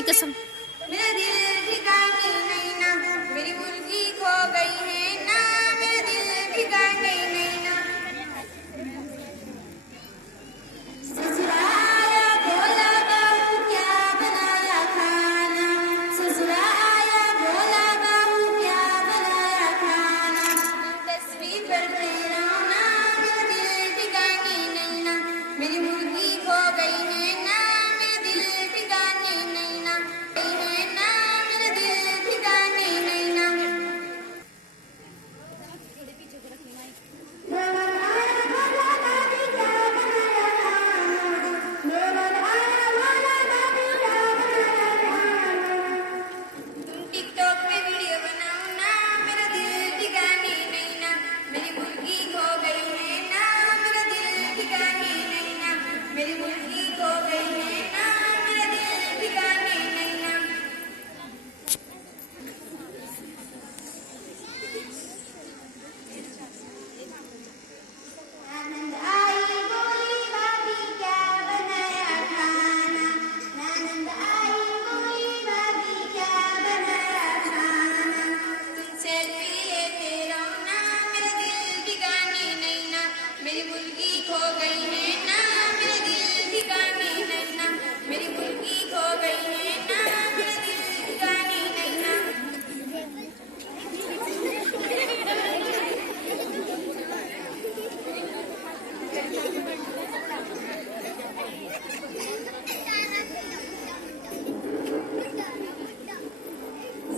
माइक के संग। मेरा दिल ठिकाने नहीं ना, मेरी मुर्गी खो गई है ना, मेरा दिल ठिकाने नहीं ना। ससुराया भोला बाबू क्या बनाया खाना, ससुराया भोला बाबू क्या बनाया खाना। तस्वीर पर तेरा ना, मेरा दिल ठिकाने नहीं ना, मेरी मुर्गी खो गई है ना, मेरा दिल ठिकाने नहीं ना, है ना, मेरा दिल ठिकाने नहीं ना। तुम टिकटॉक पे वीडियो बनाओ ना, मेरा दिल ठिकाने नहीं ना, मेरी मुर्गी खो गई है ना, मेरा दिल ठिकाने नहीं ना, मेरी मुर्गी खो गई है ना, मेरा दिल ठिकाने नहीं ना। आनंद आई बोली भाभी क्या बनाया खाना, आनंद आई बोली भाभी क्या बनाया खाना। तुम सेल्फी लेते रहो ना, मेरा दिल ठिकाने नहीं ना, मेरी मुर्गी खो गई है ना, मेरा दिल ठिकाने नहीं ना, मेरी मुर्गी खो गई है ना, मेरा दिल ठिकाने नहीं ना।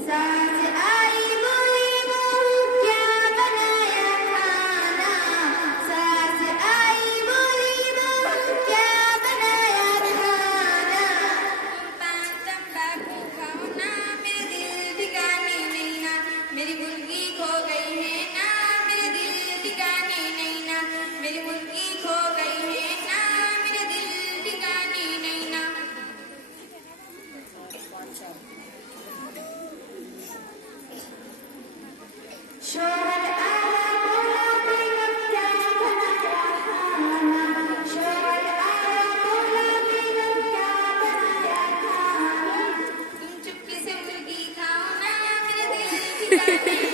सास आई बोली बहू क्या बनाया खाना, सास आई बोली बहू क्या बनाया खाना। तुम पान तंबाकू खाओ ना, मेरा दिल ठिकाने नहीं ना, मेरी मुर्गी खो गई है ना, मेरा दिल ठिकाने नहीं ना, मेरी मुर्गी खो गई है ना, मेरा दिल ठिकाने नहीं ना। शोहर आया बोला बेगम क्या बनाया खाना, शोहर आया बोला बेगम क्या बनाया खाना। तुम चुपके से मुर्गी खाओ ना, मेरा दिल ठिकाने